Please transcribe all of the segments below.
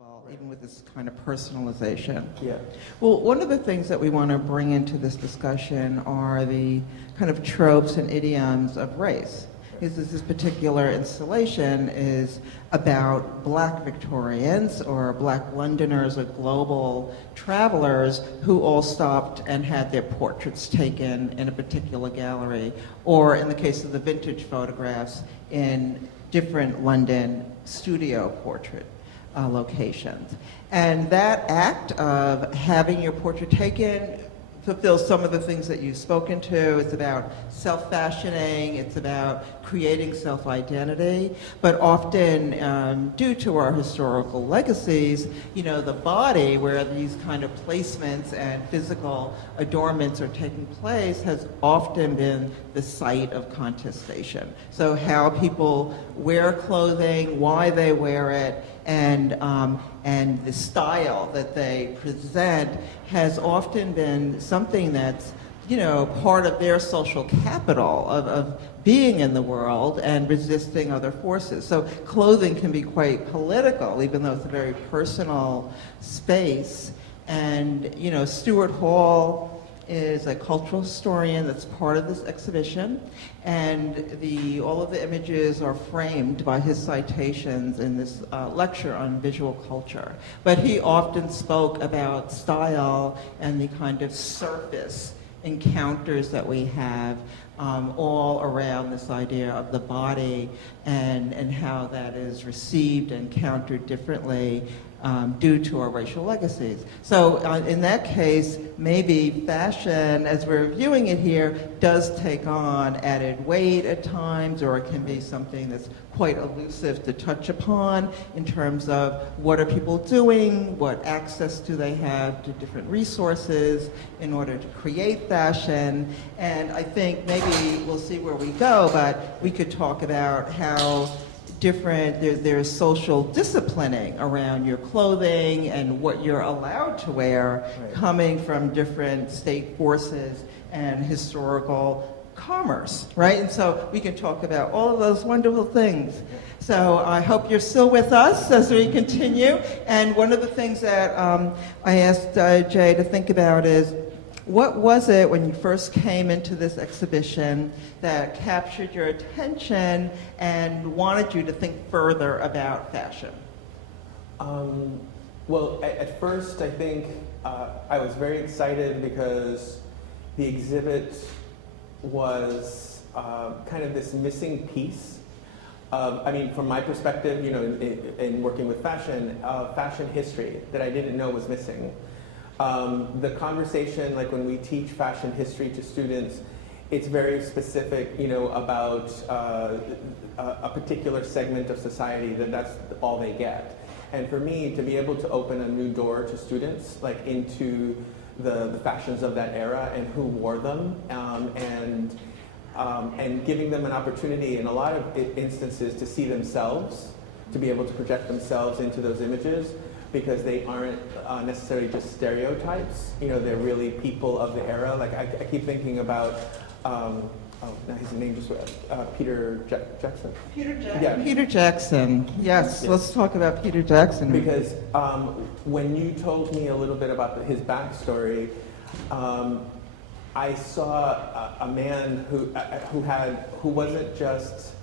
level, even with this kind of personalization. Yeah. Well, one of the things that we want to bring into this discussion are the kind of tropes and idioms of race. Is this particular installation is about Black Victorians or Black Londoners or global travelers who all stopped and had their portraits taken in a particular gallery, or in the case of the vintage photographs, in different London studio portrait locations. And that act of having your portrait taken fulfills some of the things that you've spoken to. It's about self-fashioning, it's about creating self-identity, but often due to our historical legacies, the body where these kind of placements and physical adornments are taking place has often been the site of contestation. So how people wear clothing, why they wear it, and the style that they present has often been something that's, part of their social capital of being in the world and resisting other forces. So clothing can be quite political, even though it's a very personal space. And, Stuart Hall is a cultural historian that's part of this exhibition, and all of the images are framed by his citations in this lecture on visual culture. But he often spoke about style and the kind of surface encounters that we have all around this idea of the body and how that is received and countered differently due to our racial legacies. So in that case, maybe fashion, as we're viewing it here, does take on added weight at times, or it can be something that's quite elusive to touch upon in terms of what are people doing, what access do they have to different resources in order to create fashion. And I think maybe we'll see where we go, but we could talk about how there's social disciplining around your clothing and what you're allowed to wear, right, coming from different state forces and historical commerce, right? And so we can talk about all of those wonderful things. So I hope you're still with us as we continue. And one of the things that I asked Jay to think about is, what was it when you first came into this exhibition that captured your attention and wanted you to think further about fashion? Well, at first I think I was very excited because the exhibit was kind of this missing piece. From my perspective, in working with fashion, fashion history that I didn't know was missing. The conversation, like when we teach fashion history to students, it's very specific, about a particular segment of society that's all they get. And for me, to be able to open a new door to students, like into the fashions of that era and who wore them, and giving them an opportunity in a lot of instances to see themselves, to be able to project themselves into those images, because they aren't necessarily just stereotypes. They're really people of the era. Like I keep thinking about, now his name just Peter Jackson. Peter Jackson. Yeah. Peter Jackson. Yes, let's talk about Peter Jackson. Because when you told me a little bit about his backstory, I saw a man who wasn't just,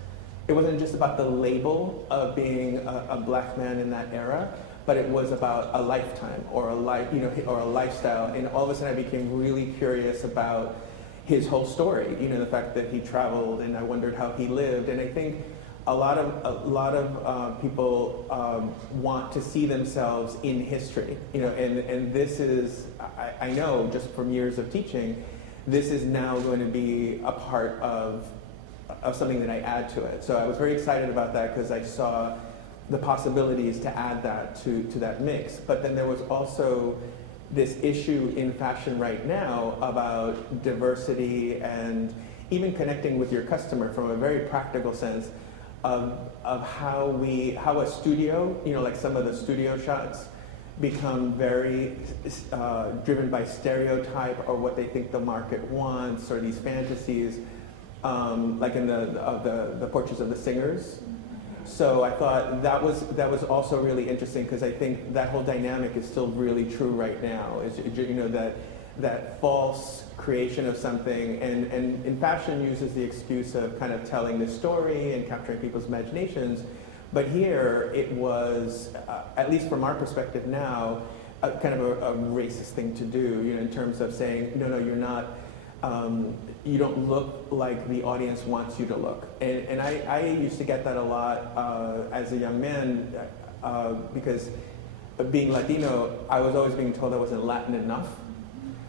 it wasn't just about the label of being a Black man in that era, but it was about a lifetime or a lifestyle. And all of a sudden I became really curious about his whole story, the fact that he traveled, and I wondered how he lived. And I think a lot of people want to see themselves in history, and this is, I know just from years of teaching, this is now going to be a part of something that I add to it. So I was very excited about that because I saw the possibilities to add that to that mix. But then there was also this issue in fashion right now about diversity and even connecting with your customer from a very practical sense of how a studio, like some of the studio shots become very driven by stereotype or what they think the market wants, or these fantasies, like in the portraits of the singers. So I thought that was also really interesting, because I think that whole dynamic is still really true right now. Is, you know, that false creation of something, and in fashion uses the excuse of kind of telling the story and capturing people's imaginations. But here it was, at least from our perspective now, kind of a racist thing to do, you know, in terms of saying, no, you're not, you don't look like the audience wants you to look. And I used to get that a lot as a young man, because being Latino, I was always being told I wasn't Latin enough.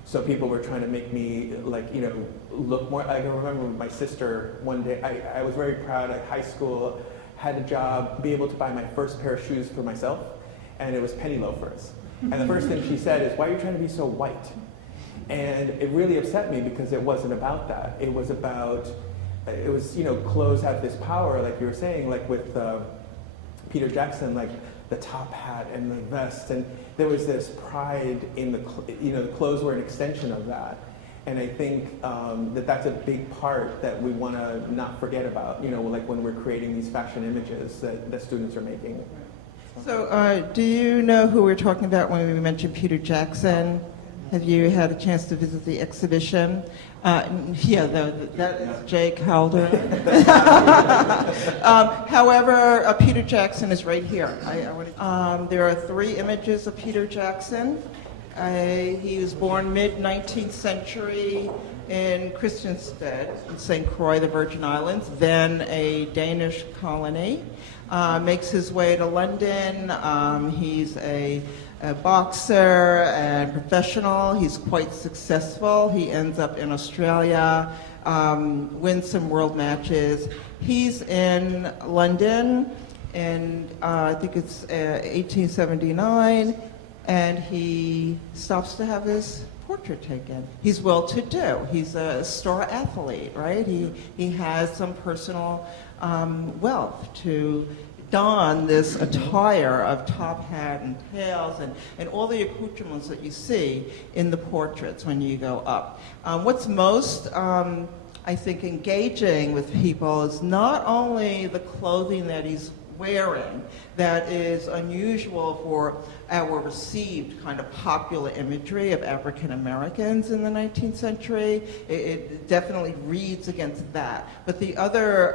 So people were trying to make me, like, you know, look more. I can remember my sister one day, I was very proud at high school, had a job, be able to buy my first pair of shoes for myself, and it was penny loafers. And the first thing she said is, "Why are you trying to be so white?" And it really upset me, because it wasn't about that. It was about, it was, you know, clothes have this power, like you were saying, like with Peter Jackson, like the top hat and the vest, and there was this pride in the, you know, the clothes were an extension of that. And I think that's a big part that we want to not forget about, you know, like when we're creating these fashion images that students are making. So do you know who we're talking about when we mentioned Peter Jackson? Have you had a chance to visit the exhibition? Yeah, that is Jay Calderin. However, Peter Jackson is right here. There are 3 images of Peter Jackson. He was born mid-19th century in Christiansted, in St. Croix, the Virgin Islands, then a Danish colony. Makes his way to London. He's a boxer and professional. He's quite successful. He ends up in Australia, wins some world matches. He's in London, and I think it's 1879, and he stops to have his portrait taken. He's well-to-do. He's a star athlete, right? He has some personal wealth to don this attire of top hat and tails and all the accoutrements that you see in the portraits when you go up. What's most, I think, engaging with people is not only the clothing that he's wearing that is unusual for our received kind of popular imagery of African Americans in the 19th century. It definitely reads against that. But the other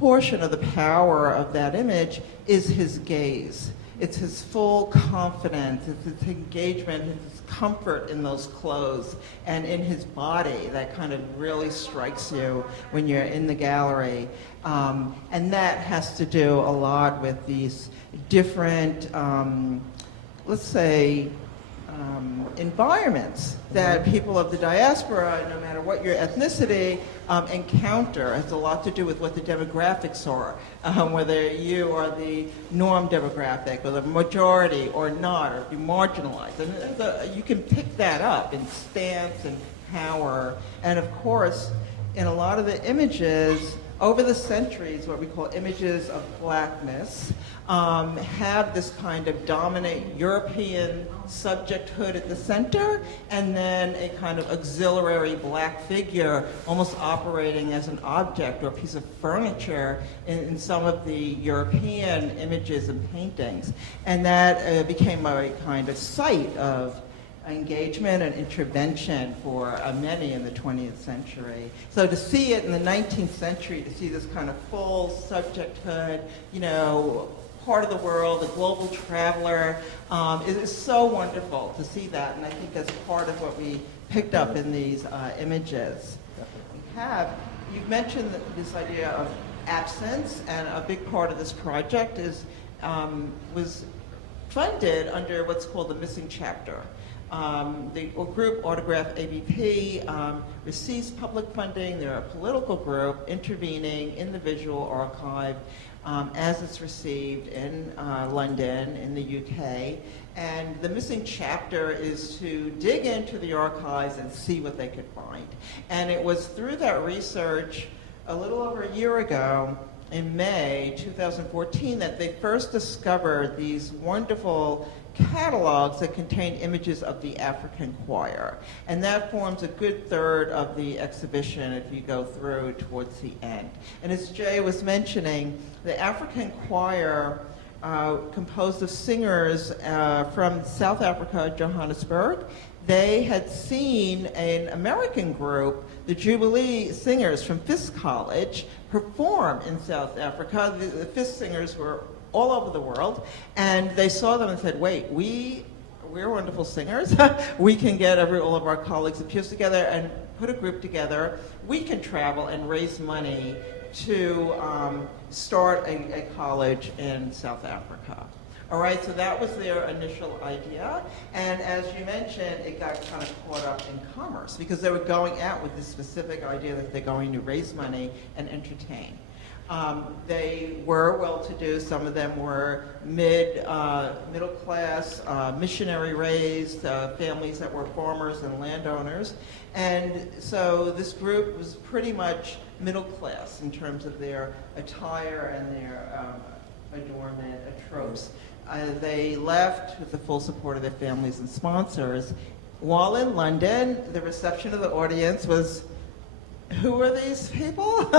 portion of the power of that image is his gaze. It's his full confidence, it's his engagement, his comfort in those clothes and in his body that kind of really strikes you when you're in the gallery. And that has to do a lot with these different, let's say, environments that people of the diaspora, no matter what your ethnicity, encounter. It has a lot to do with what the demographics are, whether you are the norm demographic or the majority or not, or be marginalized. And you can pick that up in stance and power. And of course, in a lot of the images, over the centuries, what we call images of blackness, have this kind of dominant European subjecthood at the center, and then a kind of auxiliary black figure almost operating as an object or a piece of furniture in some of the European images and paintings. And that became a kind of site of engagement and intervention for many in the 20th century. So to see it in the 19th century, to see this kind of full subjecthood, you know, part of the world, a global traveler, is so wonderful to see that, and I think that's part of what we picked up in these images. You've mentioned this idea of absence, and a big part of this project was funded under what's called the Missing Chapter. The group Autograph ABP receives public funding. They're a political group intervening in the visual archive as it's received in London, in the UK. And the Missing Chapter is to dig into the archives and see what they could find. And it was through that research a little over a year ago, in May 2014, that they first discovered these wonderful catalogs that contain images of the African choir. And that forms a good third of the exhibition if you go through towards the end. And as Jay was mentioning, the African choir composed of singers from South Africa, Johannesburg. They had seen an American group, the Jubilee Singers from Fisk College, perform in South Africa. The Fisk singers were all over the world, and they saw them and said, wait, we're wonderful singers. We can get all of our colleagues and peers together and put a group together. We can travel and raise money to start a college in South Africa. All right, so that was their initial idea. And as you mentioned, it got kind of caught up in commerce because they were going out with this specific idea that they're going to raise money and entertain. They were well-to-do. Some of them were middle class, missionary raised, families that were farmers and landowners. And so this group was pretty much middle class in terms of their attire and their adornment, tropes. They left with the full support of their families and sponsors. While in London, the reception of the audience was, who are these people?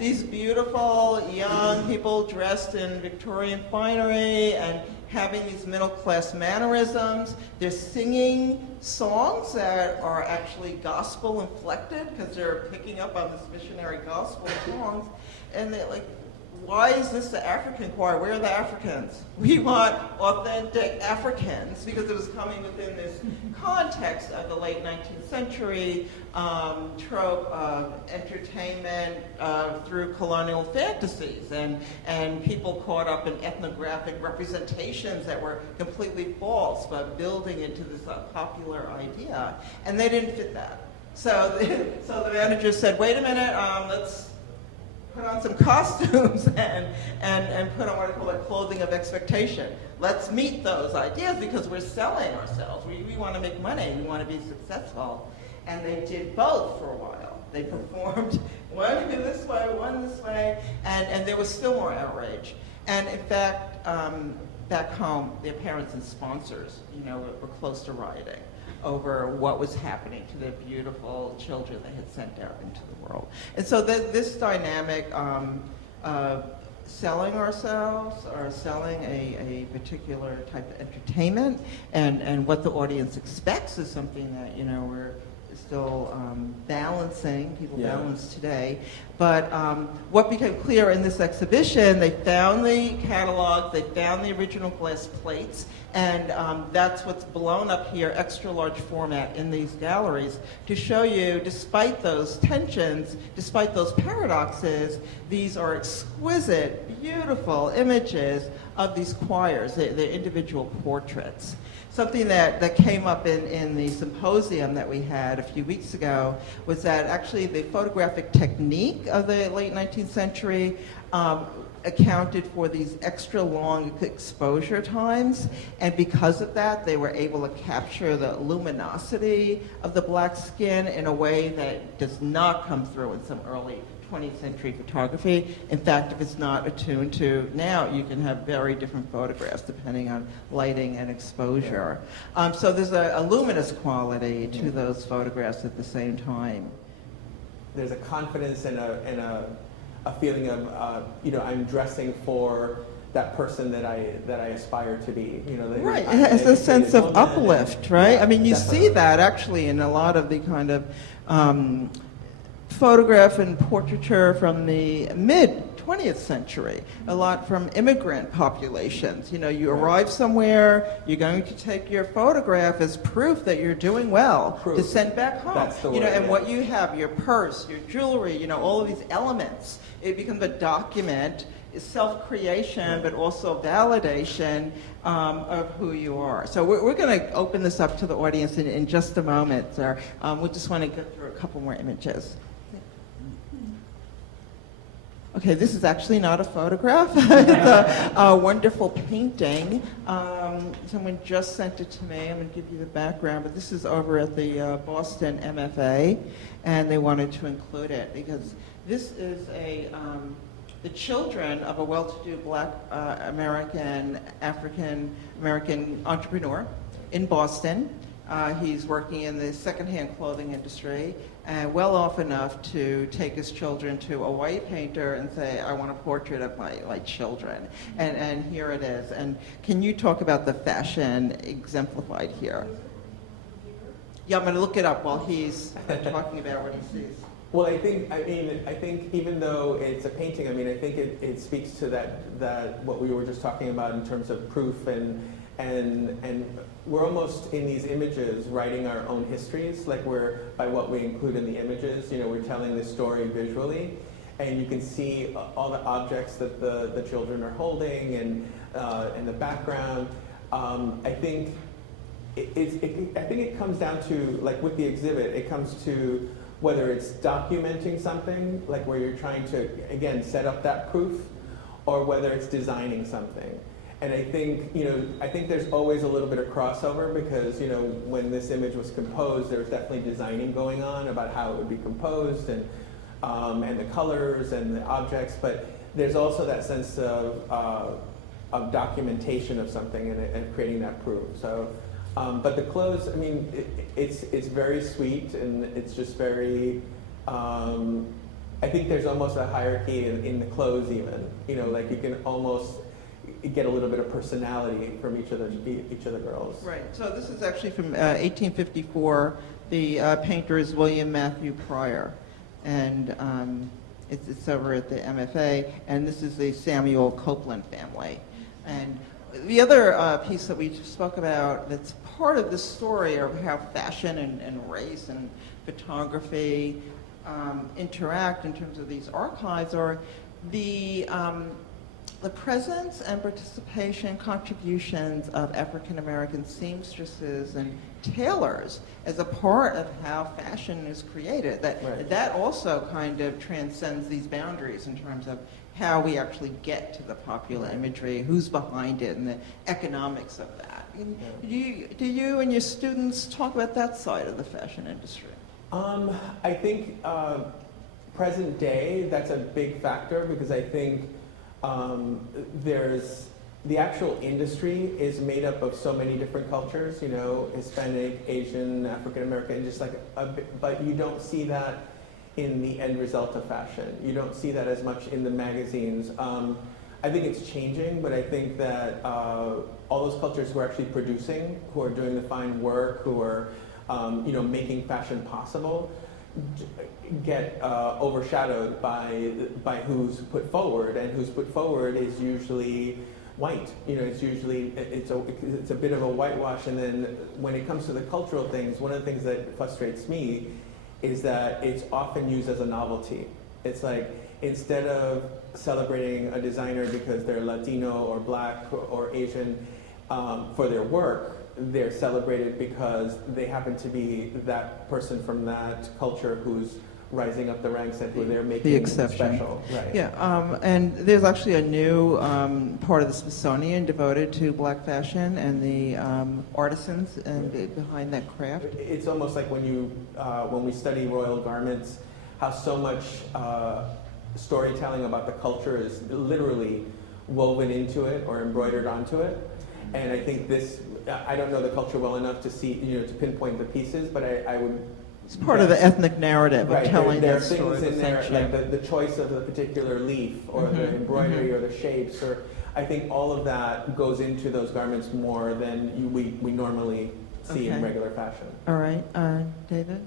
These beautiful young people dressed in Victorian finery and having these middle-class mannerisms. They're singing songs that are actually gospel-inflected because they're picking up on this missionary gospel songs. And they're like, why is this the African choir? Where are the Africans? We want authentic Africans, because it was coming within this context of the late 19th century trope of entertainment through colonial fantasies and people caught up in ethnographic representations that were completely false, but building into this popular idea. And they didn't fit that. So the manager said, wait a minute, let's put on some costumes and put on what I call a clothing of expectation. Let's meet those ideas because we're selling ourselves. We want to make money. We want to be successful. And they did both for a while. They performed one this way, one this way, and there was still more outrage. And in fact, back home, their parents and sponsors, were close to rioting over what was happening to their beautiful children they had sent out into the world. And so this dynamic, selling ourselves or selling a particular type of entertainment and what the audience expects is something that, we're still balancing, people balance today. But what became clear in this exhibition, they found the catalog, they found the original glass plates, and that's what's blown up here, extra large format in these galleries, to show you, despite those tensions, despite those paradoxes, these are exquisite, beautiful images of these choirs, they're individual portraits. Something that came up in the symposium that we had a few weeks ago was that actually the photographic technique of the late 19th century accounted for these extra long exposure times, and because of that they were able to capture the luminosity of the black skin in a way that does not come through in some early 20th century photography. In fact, if it's not attuned to now, you can have very different photographs depending on lighting and exposure. So there's a luminous quality to those photographs at the same time. There's a confidence and a feeling of, I'm dressing for that person that I aspire to be. Right, it has a sense of uplift, right? Yeah, I mean, you see that actually in a lot of the kind of photograph and portraiture from the mid-20th century, a lot from immigrant populations. You arrive somewhere, you're going to take your photograph as proof that you're doing well to send back home. That's the word, and what you have, your purse, your jewelry, all of these elements, it becomes a document, self-creation, but also validation of who you are. So we're going to open this up to the audience in just a moment, sir. We just want to get through a couple more images. Okay, this is actually not a photograph. It's a wonderful painting. Someone just sent it to me. I'm going to give you the background, but this is over at the Boston MFA, and they wanted to include it because this is a the children of a well-to-do Black African American entrepreneur in Boston. He's working in the secondhand clothing industry, well off enough to take his children to a white painter and say, I want a portrait of my children. And here it is. And can you talk about the fashion exemplified here? Yeah, I'm going to look it up while he's talking about what he sees. Well, I think even though it's a painting, I think it speaks to that what we were just talking about in terms of proof, and we're almost in these images writing our own histories, like by what we include in the images, we're telling this story visually, and you can see all the objects that the children are holding and the background. I think it comes down to, like with the exhibit, it comes to whether it's documenting something, like where you're trying to, again, set up that proof, or whether it's designing something. And I think there's always a little bit of crossover because, when this image was composed, there was definitely designing going on about how it would be composed and the colors and the objects, but there's also that sense of documentation of something and creating that proof. So. But the clothes, it's very sweet, and it's just very, I think there's almost a hierarchy in the clothes even. Like you can almost get a little bit of personality from each of the girls. Right, so this is actually from 1854. The painter is William Matthew Pryor, and it's over at the MFA, and this is the Samuel Copeland family. And the other piece that we spoke about that's part of the story of how fashion and race and photography interact in terms of these archives are the presence and participation contributions of African American seamstresses and tailors as a part of how fashion is created. That also kind of transcends these boundaries in terms of how we actually get to the popular imagery, who's behind it, and the economics of that. Do you and your students talk about that side of the fashion industry? I think present day, that's a big factor because I think there's the actual industry is made up of so many different cultures, Hispanic, Asian, African American, just like but you don't see that in the end result of fashion. You don't see that as much in the magazines. I think it's changing, but I think that all those cultures who are actually producing, who are doing the fine work, who are making fashion possible, get overshadowed by who's put forward, and who's put forward is usually white. It's a bit of a whitewash. And then when it comes to the cultural things, one of the things that frustrates me is that it's often used as a novelty. It's like, instead of celebrating a designer because they're Latino or Black or Asian for their work, they're celebrated because they happen to be that person from that culture who's rising up the ranks and who they're making the exception. Special. Right. Yeah, and there's actually a new part of the Smithsonian devoted to Black fashion and the artisans and behind that craft. It's almost like when we study royal garments, how so much storytelling about the culture is literally woven into it or embroidered onto it. And I think I don't know the culture well enough to see, to pinpoint the pieces, but I would. It's part of the ethnic narrative of telling there that are story. things in there, like the choice of the particular leaf, or the embroidery, or the shapes, or I think all of that goes into those garments more than we normally see in regular fashion. All right, David?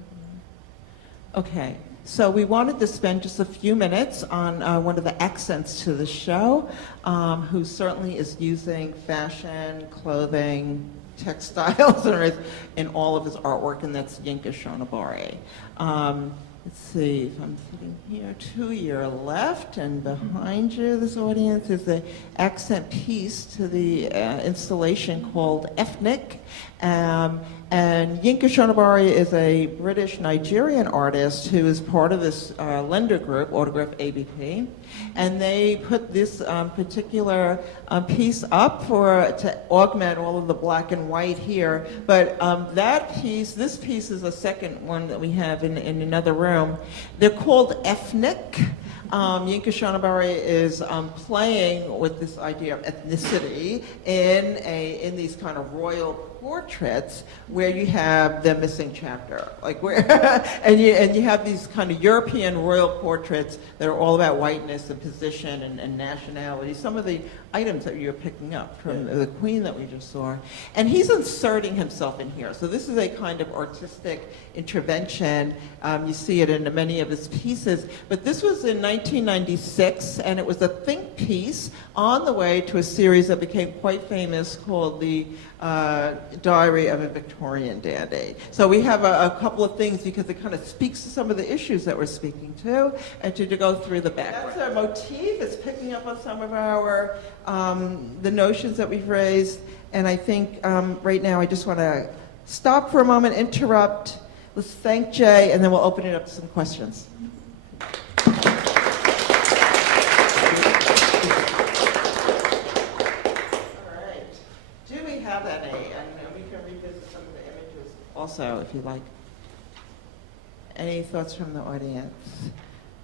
Okay. So we wanted to spend just a few minutes on one of the accents to the show, who certainly is using fashion, clothing, textiles in all of his artwork, and that's Yinka Shonibari. Let's see if I'm sitting here to your left, and behind you, this audience, is the accent piece to the installation called Ethnic. And Yinka Shonibari is a British Nigerian artist who is part of this lender group, Autograph ABP, and they put this particular piece up to augment all of the black and white here. But this piece is a second one that we have in another room. They're called ethnic. Yinka Shonibari is playing with this idea of ethnicity in these kind of royal portraits where you have the missing chapter, like where, and you have these kind of European royal portraits that are all about whiteness and position and nationality. Some of the items that you're picking up from the Queen that we just saw, and he's inserting himself in here. So this is a kind of artistic intervention. You see it in many of his pieces, but this was in 1996, and it was a think piece on the way to a series that became quite famous called the Diary of a Victorian Dandy. So we have a couple of things because it kind of speaks to some of the issues that we're speaking to, and to go through the background. That's a motif. It's picking up on some of our the notions that we've raised, and I think right now I just want to stop for a moment, interrupt. Let's thank Jay, and then we'll open it up to some questions. Also, if you like. Any thoughts from the audience?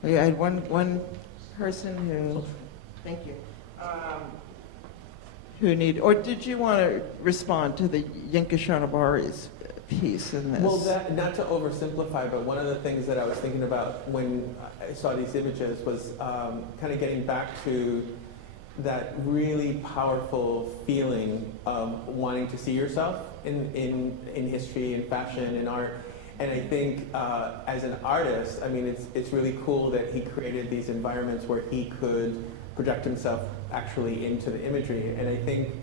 We had one person who, thank you, who need, or did you want to respond to the Yinka Shonibari's piece in this? Well, not to oversimplify, but one of the things that I was thinking about when I saw these images was kind of getting back to that really powerful feeling of wanting to see yourself in history and fashion and art. And I think as an artist, I mean, it's really cool that he created these environments where he could project himself actually into the imagery. And I think,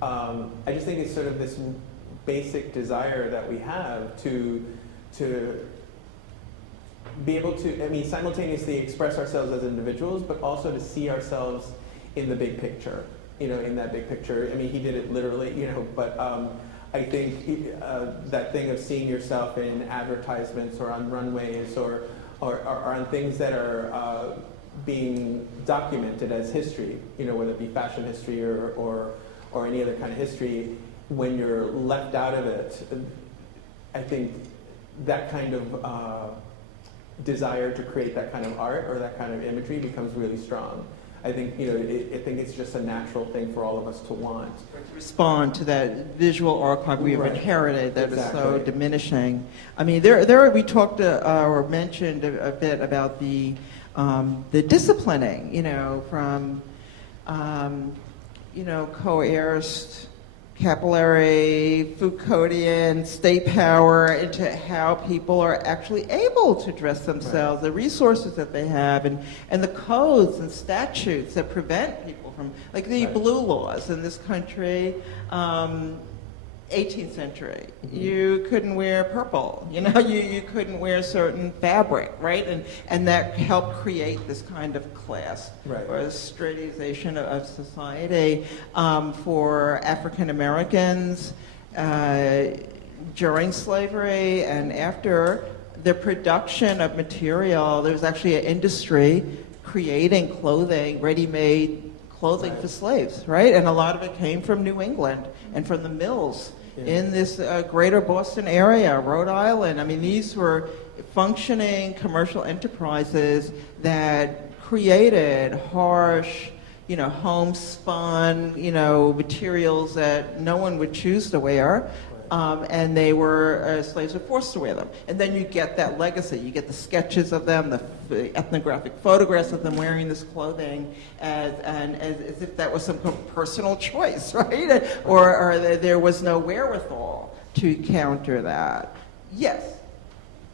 I just think it's sort of this basic desire that we have to be able to, I mean, simultaneously express ourselves as individuals, but also to see ourselves in the big picture, in that big picture. I mean, he did it literally, but I think that thing of seeing yourself in advertisements or on runways or on things that are being documented as history, whether it be fashion history or any other kind of history, when you're left out of it, I think that kind of desire to create that kind of art or that kind of imagery becomes really strong. I think, I think it's just a natural thing for all of us to want. To respond to that visual archive we have inherited that is so diminishing. I mean, there we talked or mentioned a bit about the disciplining, from, coerced, capillary, Foucauldian, state power, into how people are actually able to dress themselves, the resources that they have, and the codes and statutes that prevent people from, like the blue laws in this country, 18th century. You couldn't wear purple, you couldn't wear certain fabric, right? And that helped create this kind of class or straitization of society for African Americans during slavery and after. The production of material, there's actually an industry creating clothing, ready-made clothing for slaves, right? And a lot of it came from New England and from the mills in this greater Boston area, Rhode Island. I mean, these were functioning commercial enterprises that created harsh, homespun, materials that no one would choose to wear. And they were, slaves were forced to wear them. And then you get that legacy. You get the sketches of them, the ethnographic photographs of them wearing this clothing as if that was some kind of personal choice, right? Or there was no wherewithal to counter that. Yes?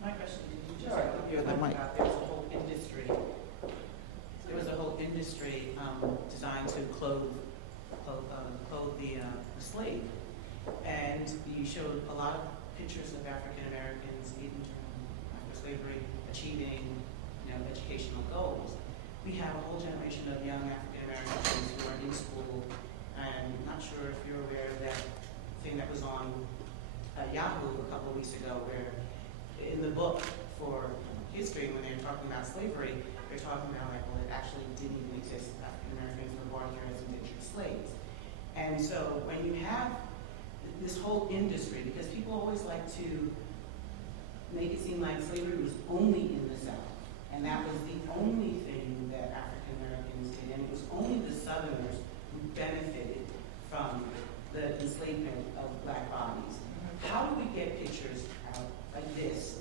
My question, did you just talk about there was a whole industry. There was a whole industry designed to clothe the slave. And you showed a lot of pictures of African Americans, even after slavery, achieving, educational goals. We have a whole generation of young African Americans who are in school, and I'm not sure if you're aware of that thing that was on Yahoo a couple of weeks ago, where in the book for history, when they're talking about slavery, they're talking about it actually didn't even exist. African Americans were born here as indentured slaves. And so when you have this whole industry, because people always like to make it seem like slavery was only in the South, And that was the only thing that African Americans did, and it was only the Southerners who benefited from the enslavement of black bodies. How do we get pictures out like this,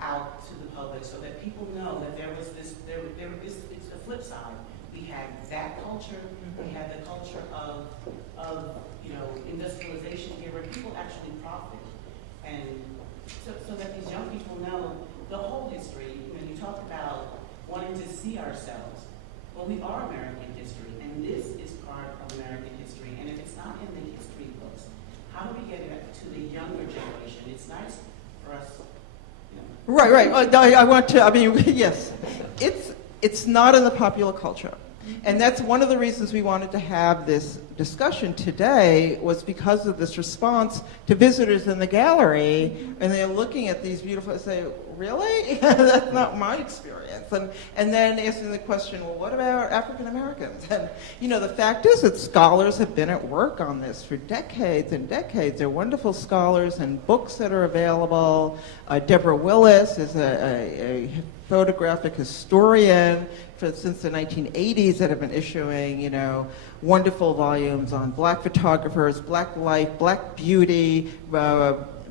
out to the public so that people know that there was this, it's a flip side. We had that culture, we had the culture of industrialization here where people actually profit. And so that these young people know the whole history. When you talk about wanting to see ourselves, well, we are American history, and this is part of American history. And if it's not in the history books, how do we get it to the younger generation? It's nice for us, Right. I want to, yes, it's not in the popular culture. And that's one of the reasons we wanted to have this discussion today, was because of this response to visitors in the gallery, and they're looking at these beautiful, and say, really? That's not my experience. And then asking the question, well, what about African Americans? And the fact is that scholars have been at work on this for decades and decades. They're wonderful scholars and books that are available. Deborah Willis is a photographic historian since the 1980s that have been issuing, wonderful volumes on black photographers, black life, black beauty,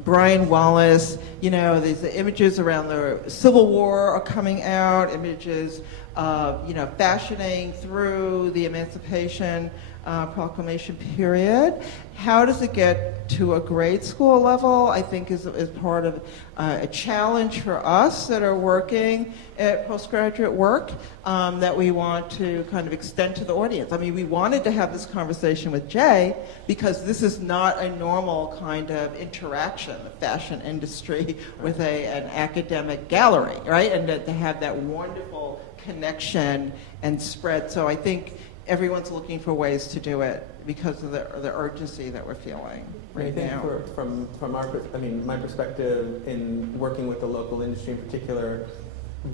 Brian Wallace, these images around the Civil War are coming out, images of, fashioning through the Emancipation Proclamation period. How does it get to a grade school level, I think is part of a challenge for us that are working at postgraduate work that we want to kind of extend to the audience. We wanted to have this conversation with Jay because this is not a normal kind of interaction, the fashion industry with an academic gallery, right? And to have that wonderful connection and spread. So I think everyone's looking for ways to do it because of the urgency that we're feeling right now. From my perspective in working with the local industry in particular,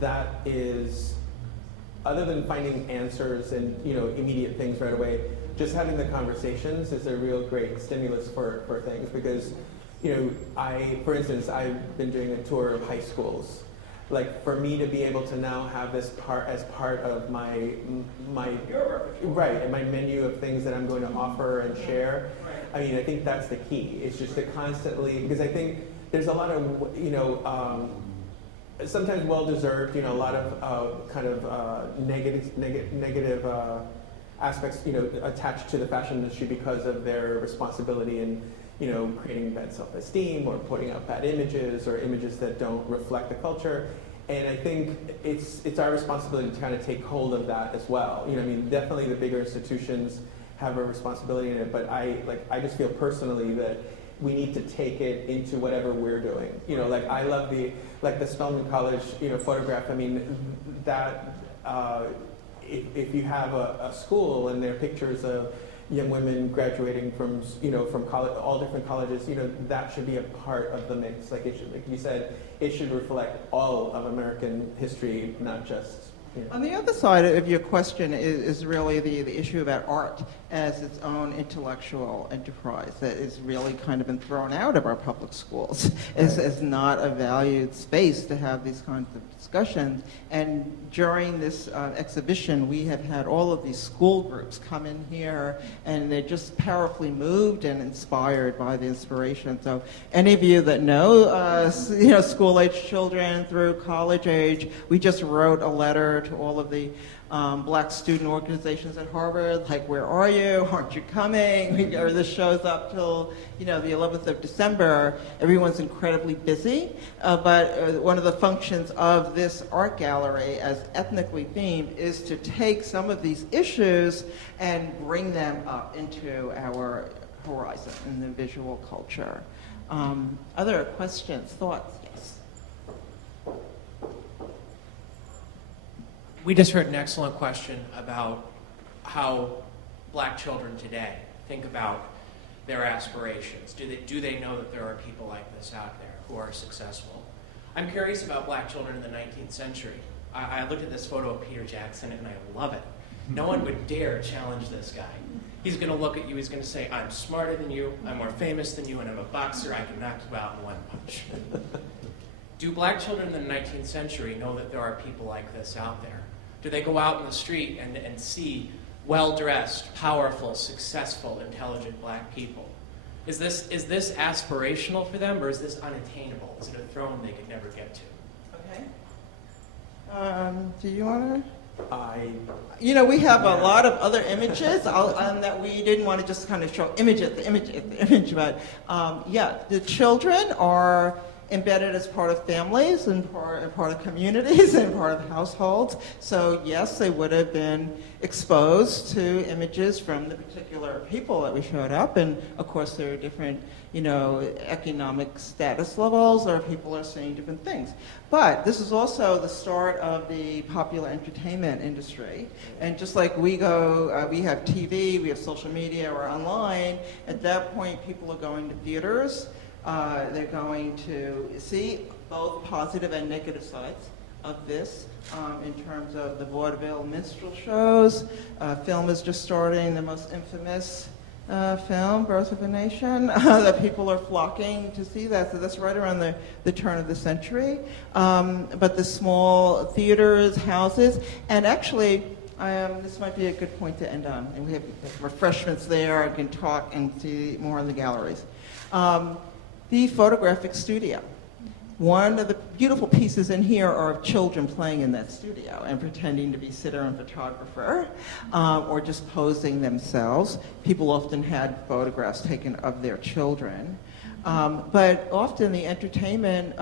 that is, other than finding answers and immediate things right away, just having the conversations is a real great stimulus for things because, for instance, I've been doing a tour of high schools. Like, for me to be able to now have this as part of my right, and my menu of things that I'm going to offer and share, I think that's the key. It's just to constantly, because I think there's a lot of, sometimes well-deserved, a lot of negative aspects, attached to the fashion industry because of their responsibility in, creating bad self-esteem or putting out bad images or images that don't reflect the culture. And I think it's our responsibility to kind of take hold of that as well. Definitely the bigger institutions have a responsibility in it, but I just feel personally that we need to take it into whatever we're doing. I love the Spelman College, photograph. That if you have a school and there are pictures of young women graduating from college, all different colleges, that should be a part of the mix. Like you said, it should reflect all of American history, not just. On the other side of your question is really the issue about art as its own intellectual enterprise that is really kind of been thrown out of our public schools as not a valued space to have these kinds of discussions. And during this exhibition, we have had all of these school groups come in here, and they're just powerfully moved and inspired by the inspiration. So any of you that know, school-age children through college age, we just wrote a letter to all of the black student organizations at Harvard, like, where are you? Aren't you coming? Or this shows up till, the 11th of December. Everyone's incredibly busy, but one of the functions of this art gallery as ethnically themed is to take some of these issues and bring them up into our horizon in the visual culture. Other questions, thoughts? Yes. We just heard an excellent question about how black children today think about their aspirations. Do they know that there are people like this out there who are successful? I'm curious about black children in the 19th century. I looked at this photo of Peter Jackson and I love it. No one would dare challenge this guy. He's going to look at you, he's going to say, I'm smarter than you, I'm more famous than you, and I'm a boxer, I can knock you out in one punch. Do black children in the 19th century know that there are people like this out there? Do they go out in the street and see well-dressed, powerful, successful, intelligent black people? Is this aspirational for them, or is this unattainable? Is it a throne they could never get to? Okay. Do you want to? We have a lot of other images that we didn't want to just kind of show image after image after image, but the children are embedded as part of families and part of communities and part of households. So yes, they would have been exposed to images from the particular people that we showed up, and of course there are different, economic status levels, or people are seeing different things. But this is also the start of the popular entertainment industry, and just like we have TV, we have social media, or online. At that point, people are going to theaters. They're going to see both positive and negative sides of this in terms of the vaudeville minstrel shows. Film is just starting, the most infamous film, Birth of a Nation, that people are flocking to see that. So that's right around the turn of the century. But the small theaters, houses, and actually, this might be a good point to end on. And we have refreshments there. I can talk and see more in the galleries. The photographic studio. One of the beautiful pieces in here are of children playing in that studio and pretending to be sitter and photographer, or just posing themselves. People often had photographs taken of their children. But often the entertainment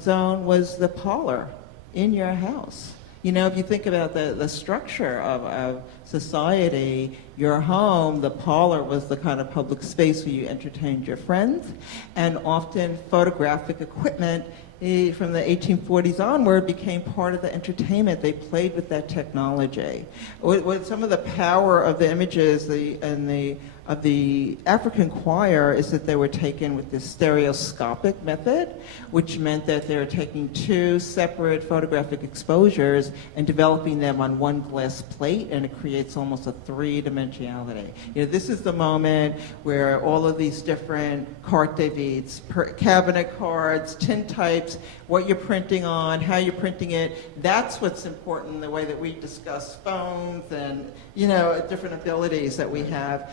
zone was the parlor in your house. If you think about the structure of society, your home, the parlor was the kind of public space where you entertained your friends, and often photographic equipment from the 1840s onward became part of the entertainment. They played with that technology. With some of the power of the images of the African choir is that they were taken with this stereoscopic method, which meant that they were taking two separate photographic exposures and developing them on one glass plate, and it creates almost a three-dimensionality. This is the moment where all of these different carte de vides, cabinet cards, tintypes, what you're printing on, how you're printing it, that's what's important, the way that we discuss phones and different abilities that we have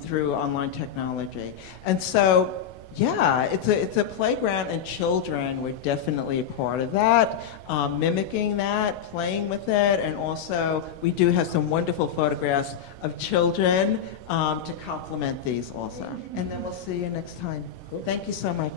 through online technology. And so, it's a playground, and children were definitely a part of that, mimicking that, playing with it, and also we do have some wonderful photographs of children to complement these also. And then we'll see you next time. Thank you so much.